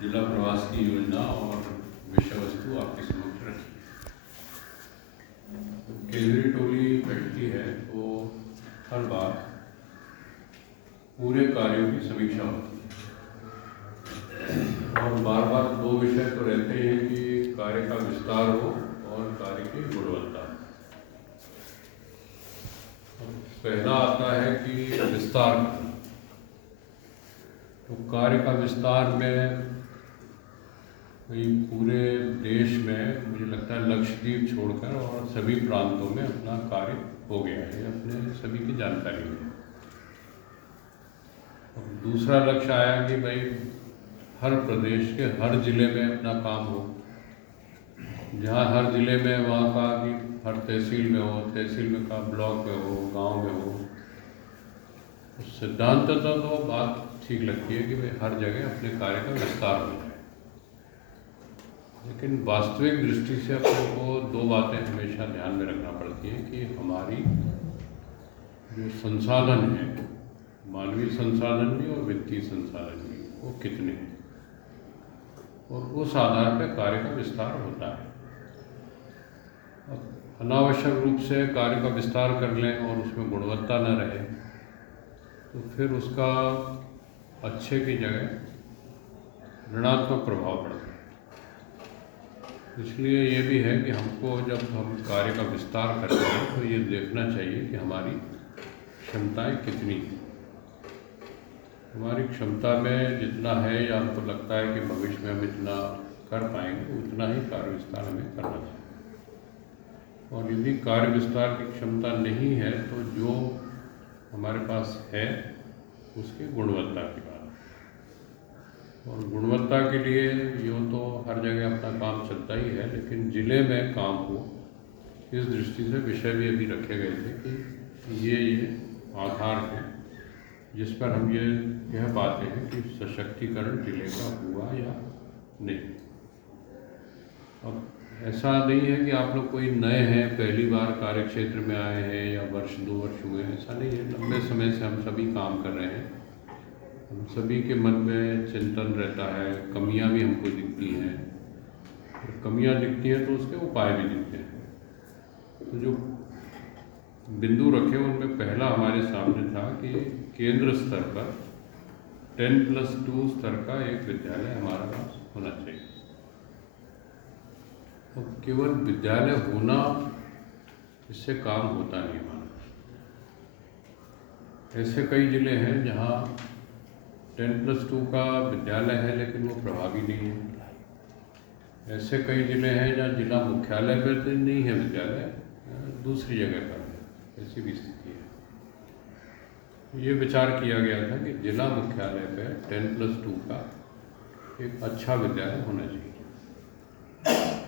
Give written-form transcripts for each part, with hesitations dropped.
जिला प्रवास की योजना और विषय वस्तु आपके समक्ष रखी। केंद्रीय टोली बैठती है तो हर बार पूरे कार्यों की समीक्षा होती है और बार बार दो विषय तो रहते हैं कि कार्य का विस्तार हो और कार्य की गुणवत्ता। पहला आता है कि विस्तार। तो कार्य का विस्तार में पूरे देश में मुझे लगता है लक्षद्वीप छोड़कर और सभी प्रांतों में अपना कार्य हो गया है, अपने सभी की जानकारी में। दूसरा लक्ष्य आया कि भाई हर प्रदेश के हर जिले में अपना काम हो। जहाँ हर जिले में वहाँ का कि हर तहसील में हो, तहसील में का ब्लॉक में हो, गांव में हो। सिद्धांततः तो बात ठीक लगती है कि भाई हर जगह अपने कार्य का विस्तार हो जाए, लेकिन वास्तविक दृष्टि से अपने को दो बातें हमेशा ध्यान में रखना पड़ती हैं कि हमारी जो संसाधन है, मानवीय संसाधन भी और वित्तीय संसाधन भी, वो कितने हैं और उस आधार पर कार्य का विस्तार होता है। अनावश्यक रूप से कार्य का विस्तार कर लें और उसमें गुणवत्ता न रहे तो फिर उसका अच्छे की जगह ऋणात्मक प्रभाव पड़ता है। इसलिए ये भी है कि हमको जब हम कार्य का विस्तार करते हैं तो ये देखना चाहिए कि हमारी क्षमताएं कितनी हैं। हमारी क्षमता में जितना है या हमको लगता है कि भविष्य में हम इतना कर पाएंगे, उतना ही कार्य विस्तार हमें करना चाहिए। और यदि कार्य विस्तार की क्षमता नहीं है तो जो हमारे पास है उसकी गुणवत्ता की बात। और गुणवत्ता के लिए यूँ तो हर जगह अपना काम चलता ही है, लेकिन ज़िले में काम हो, इस दृष्टि से विषय भी अभी रखे गए थे कि ये आधार है जिस पर हम ये कह पाते हैं कि सशक्तिकरण जिले का हुआ या नहीं। अब ऐसा नहीं है कि आप लोग कोई नए हैं, पहली बार कार्य क्षेत्र में आए हैं या वर्ष 2 वर्ष हुए, ऐसा नहीं है। लंबे समय से हम सभी काम कर रहे हैं। हम सभी के मन में चिंतन रहता है, कमियां भी हमको दिखती हैं। कमियां दिखती हैं तो उसके उपाय भी दिखते हैं। तो जो बिंदु रखे उनमें पहला हमारे सामने था कि केंद्र स्तर पर 10+2 स्तर का एक विद्यालय हमारे पास होना चाहिए। तो केवल विद्यालय होना इससे काम होता नहीं हमारा। ऐसे कई ज़िले हैं जहाँ 10+2 का विद्यालय है लेकिन वो प्रभावी नहीं है। ऐसे कई ज़िले हैं जहाँ जिला मुख्यालय पर तो नहीं है विद्यालय, दूसरी जगह पर है। ऐसी भी स्थिति है। ये विचार किया गया था कि जिला मुख्यालय पर 10+2 का एक अच्छा विद्यालय होना चाहिए।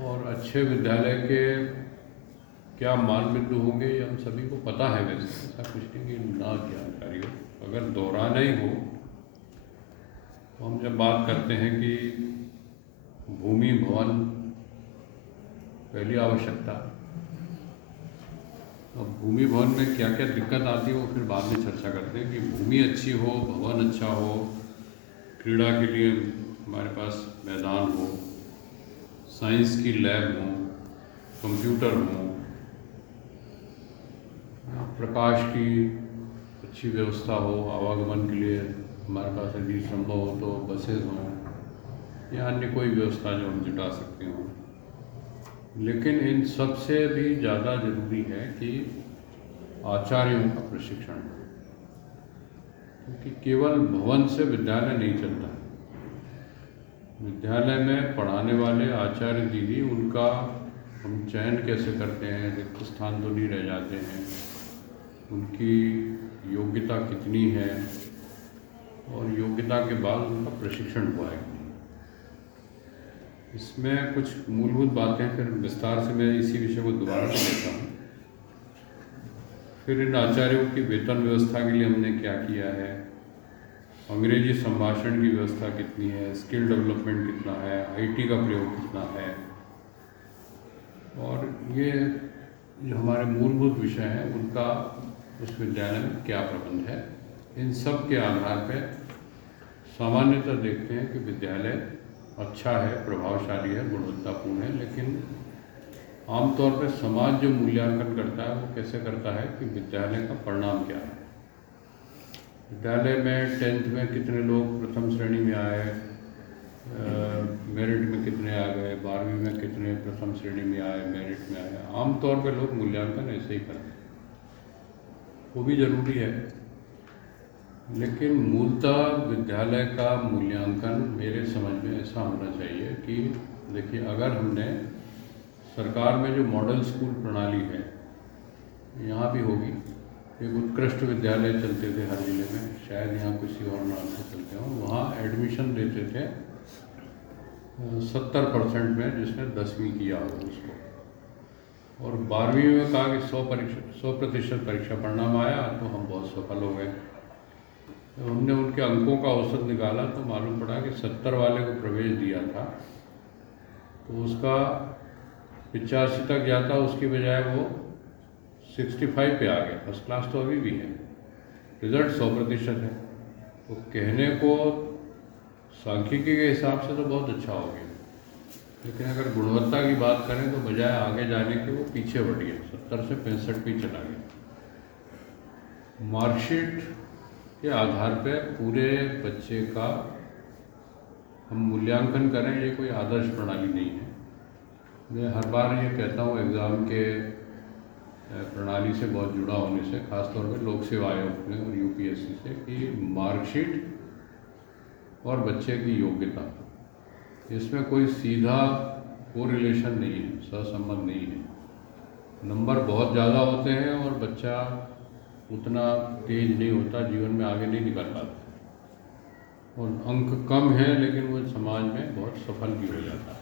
और अच्छे विद्यालय के क्या मानबिंदु होंगे ये हम सभी को पता है। वैसे ऐसा कुछ नहीं कि ना जानकारी हो, अगर दोहराना ही हो तो हम जब बात करते हैं कि भूमि भवन पहली आवश्यकता, अब भूमि भवन में क्या क्या दिक्कत आती है वो फिर बाद में चर्चा करते हैं। कि भूमि अच्छी हो, भवन अच्छा हो, क्रीड़ा के लिए हमारे पास मैदान हो, साइंस की लैब हो, कंप्यूटर हो, प्रकाश की अच्छी व्यवस्था हो, आवागमन के लिए हमारे पास यदि संभव हो तो बसेज हों या अन्य कोई व्यवस्था जो हम जुटा सकते हों। लेकिन इन सबसे भी ज़्यादा जरूरी है कि आचार्यों का प्रशिक्षण हो, क्योंकि केवल भवन से विद्यालय नहीं चलता। विद्यालय में पढ़ाने वाले आचार्य दीदी, उनका हम चयन कैसे करते हैं, रिक्त स्थान तो नहीं रह जाते हैं, उनकी योग्यता कितनी है और योग्यता के बाद उनका प्रशिक्षण हुआ है। इसमें कुछ मूलभूत बातें फिर विस्तार से मैं इसी विषय को दोबारा से लेता हूँ। फिर इन आचार्यों की वेतन व्यवस्था के लिए हमने क्या किया है, अंग्रेजी संभाषण की व्यवस्था कितनी है, स्किल डेवलपमेंट कितना है, आईटी का प्रयोग कितना है, और ये जो हमारे मूलभूत विषय हैं उनका उस विद्यालय में क्या प्रबंध है। इन सब के आधार पर सामान्यतः देखते हैं कि विद्यालय अच्छा है, प्रभावशाली है, गुणवत्तापूर्ण है, लेकिन आमतौर पर समाज जो मूल्यांकन करता है वो कैसे करता है कि विद्यालय का परिणाम क्या है। विद्यालय में 10th में कितने लोग प्रथम श्रेणी में आए, मेरिट में कितने आ गए, 12वीं में कितने प्रथम श्रेणी में आए, मेरिट में आए। आमतौर पर लोग मूल्यांकन ऐसे ही करते हैं, वो भी ज़रूरी है, लेकिन मूलतः विद्यालय का मूल्यांकन मेरे समझ में ऐसा होना चाहिए कि देखिए, अगर हमने सरकार में जो मॉडल स्कूल प्रणाली है, यहाँ भी होगी, एक उत्कृष्ट विद्यालय चलते थे हर जिले में, शायद यहाँ किसी और नाम से चलते हों, वहाँ एडमिशन देते थे 70% में जिसने 10वीं किया हो उसको, और 12वीं में कहा कि 100% परीक्षा परिणाम आया तो हम बहुत सफल हो गए। तो हमने उनके अंकों का औसत निकाला तो मालूम पड़ा कि 70 वाले को प्रवेश दिया था तो उसका 85 तक जाता, उसकी बजाय वो 65 पे आ गया। फर्स्ट क्लास तो अभी भी है, रिजल्ट 100% है। तो कहने को सांख्यिकी के हिसाब से तो बहुत अच्छा हो गया, लेकिन अगर गुणवत्ता की बात करें तो बजाय आगे जाने के वो पीछे बढ़ गया, 70 से 65 पे चला गया। मार्कशीट के आधार पे पूरे बच्चे का हम मूल्यांकन करें, ये कोई आदर्श प्रणाली नहीं है। मैं हर बार ये कहता हूँ एग्ज़ाम के प्रणाली से बहुत जुड़ा होने से, ख़ासतौर पे लोक सेवा आयोग में और यूपीएससी से, कि मार्कशीट और बच्चे की योग्यता, इसमें कोई सीधा कोरिलेशन नहीं है, सहसंबंध नहीं है। नंबर बहुत ज़्यादा होते हैं और बच्चा उतना तेज नहीं होता, जीवन में आगे नहीं निकल पाता, और अंक कम है लेकिन वो समाज में बहुत सफल भी हो जाता है।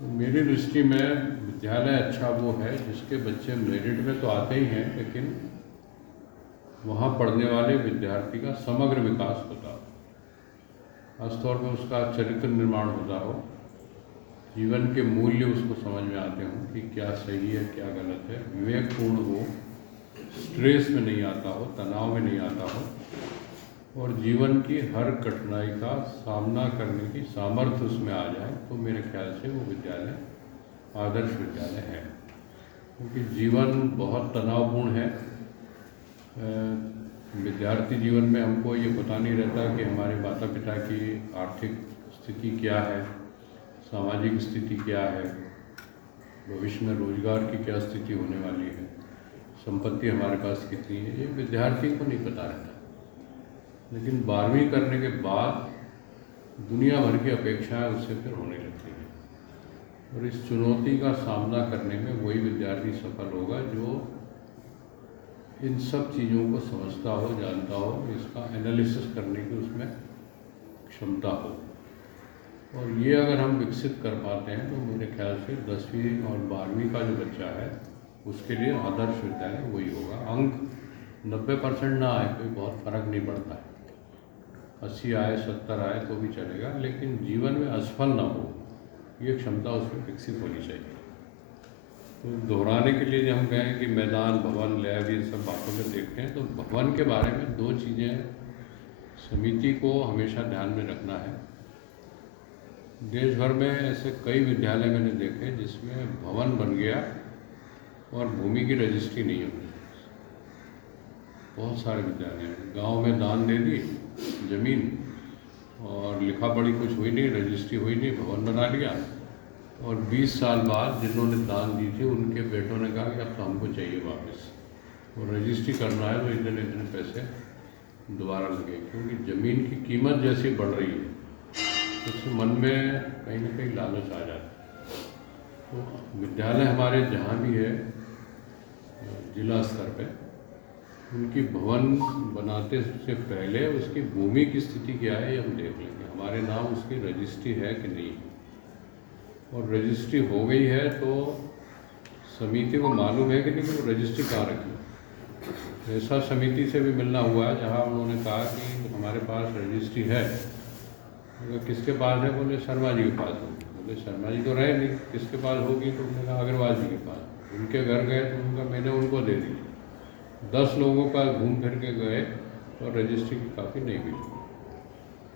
तो मेरी दृष्टि में विद्यालय अच्छा वो है जिसके बच्चे मेरिट में तो आते ही हैं, लेकिन वहाँ पढ़ने वाले विद्यार्थी का समग्र विकास होता हो, खासतौर पर उसका चरित्र निर्माण होता हो, जीवन के मूल्य उसको समझ में आते हों कि क्या सही है क्या गलत है, विवेकपूर्ण हो, स्ट्रेस में नहीं आता हो, तनाव में नहीं आता हो, और जीवन की हर कठिनाई का सामना करने की सामर्थ्य उसमें आ जाए, तो मेरे ख्याल से वो विद्यालय आदर्श विद्यालय है। क्योंकि जीवन बहुत तनावपूर्ण है। विद्यार्थी जीवन में हमको ये पता नहीं रहता कि हमारे माता पिता की आर्थिक स्थिति क्या है, सामाजिक स्थिति क्या है, भविष्य में रोजगार की क्या स्थिति होने वाली है, संपत्ति हमारे पास कितनी है, ये विद्यार्थी को नहीं पता रहता। लेकिन 12वीं करने के बाद दुनिया भर की अपेक्षाएं उससे फिर होने लगती हैं, और इस चुनौती का सामना करने में वही विद्यार्थी सफल होगा जो इन सब चीज़ों को समझता हो, जानता हो, इसका एनालिसिस करने की उसमें क्षमता हो। और ये अगर हम विकसित कर पाते हैं तो मेरे ख्याल से 10वीं और 12वीं का जो बच्चा है उसके लिए आदर्श विद्यालय वही होगा। अंक 90% ना आए कोई बहुत फर्क नहीं पड़ता है, 80 आए 70 आए तो भी चलेगा, लेकिन जीवन में असफल ना हो, ये क्षमता उसमें विकसित होनी चाहिए। तो दोहराने के लिए जब हम कहें कि मैदान, भवन, लैब, ये सब बातों में देखते हैं, तो भवन के बारे में 2 चीज़ें समिति को हमेशा ध्यान में रखना है। देश भर में ऐसे कई विद्यालय मैंने देखे जिसमें भवन बन गया और भूमि की रजिस्ट्री नहीं होती। बहुत सारे विद्यालय हैं, गाँव में दान दे दी जमीन और लिखा पढ़ी कुछ हुई नहीं, रजिस्ट्री हुई नहीं, भवन बना लिया, और 20 साल बाद जिन्होंने दान दी थी उनके बेटों ने कहा कि अब तो हमको चाहिए वापस, और रजिस्ट्री करना है तो इतने इतने पैसे दोबारा लगे, क्योंकि ज़मीन की कीमत जैसी बढ़ रही है उसके मन में कहीं ना कहीं लालच आ जाता है। तो विद्यालय हमारे जहाँ भी है जिला स्तर पे, उनकी भवन बनाते से पहले उसकी भूमि की स्थिति क्या है ये हम देख लेंगे, हमारे नाम उसकी रजिस्ट्री है कि नहीं, और रजिस्ट्री हो गई है तो समिति को मालूम है कि नहीं कि वो रजिस्ट्री कहाँ रखी। ऐसा समिति से भी मिलना हुआ है जहाँ उन्होंने कहा कि हमारे पास रजिस्ट्री है, अगर किसके पास है, बोले शर्मा जी के पास होगी, बोले शर्मा जी तो रहे नहीं, किसके पास होगी, तो उन्होंने कहा अग्रवाल जी के पास। उनके घर गए तो उनका मैंने उनको दे दी, 10 लोगों का घूम फिर के गए और रजिस्ट्री की काफ़ी नहीं मिली।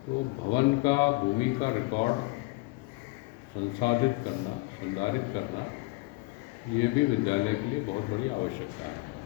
तो भवन का, भूमि का रिकॉर्ड संसाधित करना, संधारित करना, ये भी विद्यालय के लिए बहुत बड़ी आवश्यकता है।